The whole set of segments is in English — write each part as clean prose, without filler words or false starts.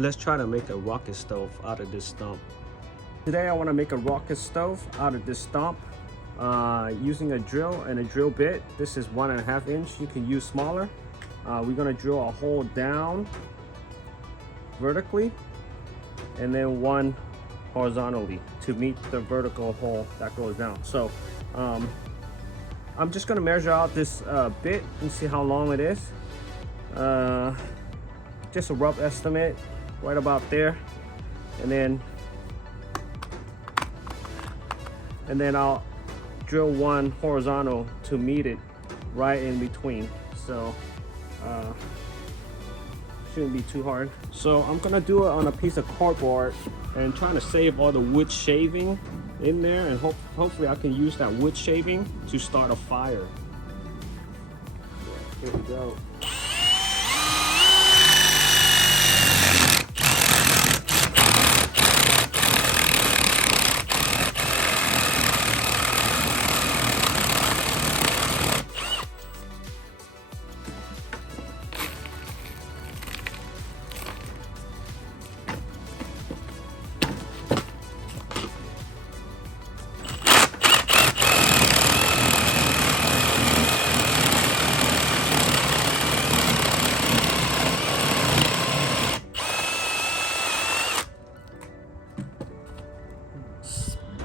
Let's try to make a rocket stove out of this stump. Today I want to make a rocket stove out of this stump using a drill and a drill bit. This is 1.5 inch. You can use smaller. We're going to drill a hole down vertically and then one horizontally to meet the vertical hole that goes down. So I'm just going to measure out this bit and see how long it is. Just a rough estimate, right about there, and then I'll drill one horizontal to meet it right in between. So shouldn't be too hard. So I'm gonna do it on a piece of cardboard and trying to save all the wood shaving in there, and hopefully I can use that wood shaving to start a fire. Here we go.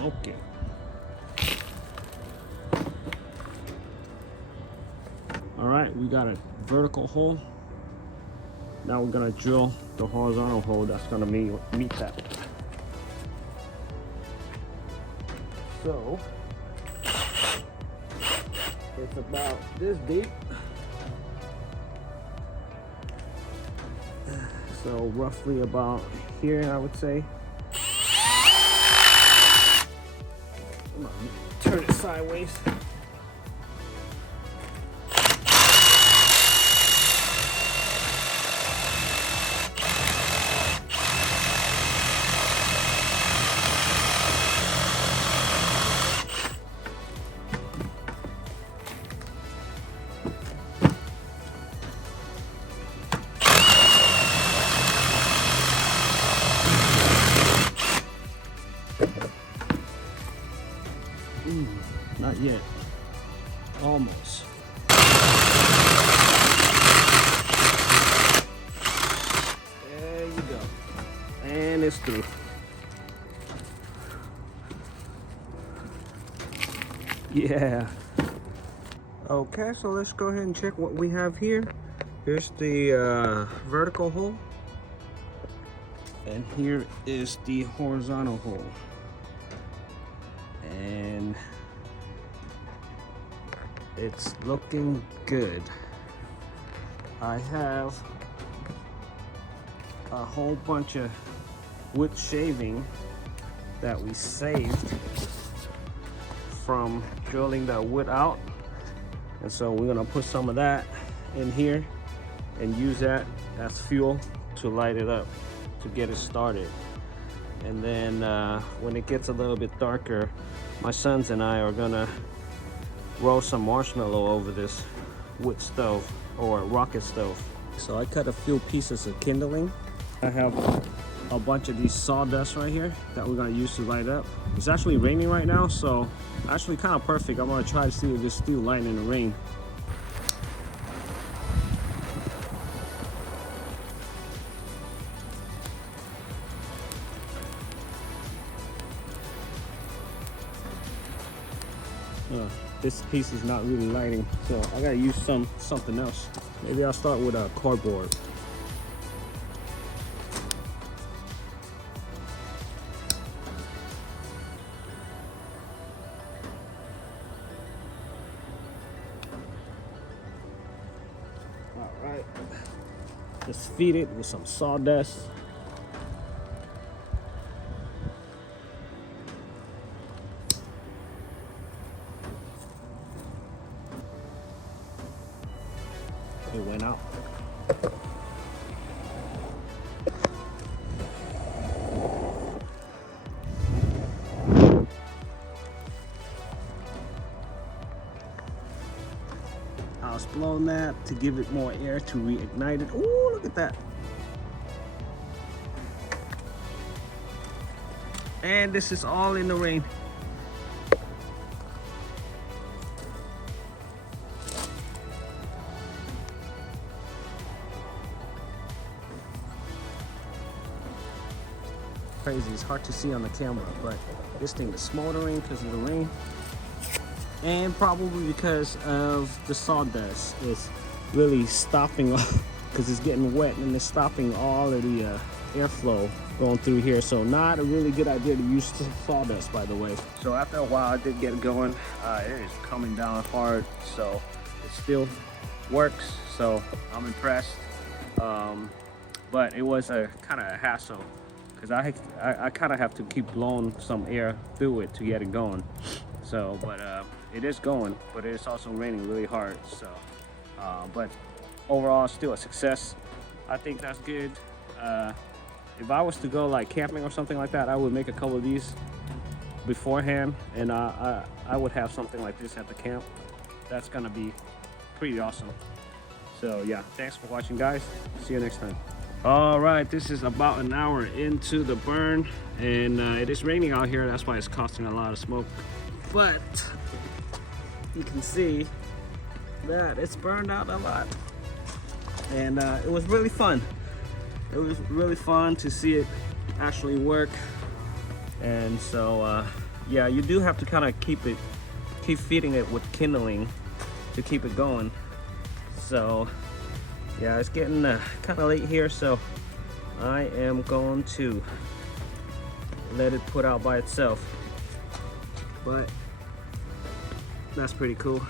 Okay. All right, we got a vertical hole. Now we're gonna drill the horizontal hole that's gonna meet that. So it's about this deep. So roughly about here, I would say. I'm gonna turn it sideways. Not yet. Almost. There you go. And it's through. Yeah. Okay, so let's go ahead and check what we have here. Here's the vertical hole. And here is the horizontal hole. And it's looking good. I have a whole bunch of wood shaving that we saved from drilling the wood out, and so we're gonna put some of that in here and use that as fuel to light it up to get it started. And then when it gets a little bit darker, my sons and I are gonna roast some marshmallow over this wood stove or rocket stove. So I cut a few pieces of kindling. I have a bunch of these sawdust right here that we're gonna use to light up. It's actually raining right now, so actually kind of perfect. I'm gonna try to see if it's still lighting in the rain. This piece is not really lighting, so I gotta use something else. Maybe I'll start with a cardboard. All right, let's feed it with some sawdust. It went out. I was blowing that to give it more air to reignite it. Oh, look at that. And this is all in the rain. Crazy, it's hard to see on the camera, but this thing is smoldering because of the rain, and probably because of the sawdust. It's really stopping because it's getting wet and it's stopping all of the airflow going through here. So not a really good idea to use sawdust, by the way. So after a while I did get it going. It is coming down hard, so it still works, so I'm impressed. But it was a kind of a hassle because I kind of have to keep blowing some air through it to get it going. So but it is going, but it's also raining really hard. So but overall still a success. I think that's good. If I was to go like camping or something like that, I would make a couple of these beforehand, and I would have something like this at the camp. That's gonna be pretty awesome. So yeah, thanks for watching, guys. See you next time. All right, this is about an hour into the burn, and it is raining out here. That's why it's causing a lot of smoke, but you can see that it's burned out a lot, and it was really fun. It was really fun to see it actually work. And so yeah, you do have to kind of keep feeding it with kindling to keep it going. So yeah, it's getting kind of late here, so I am going to let it put out by itself. But that's pretty cool.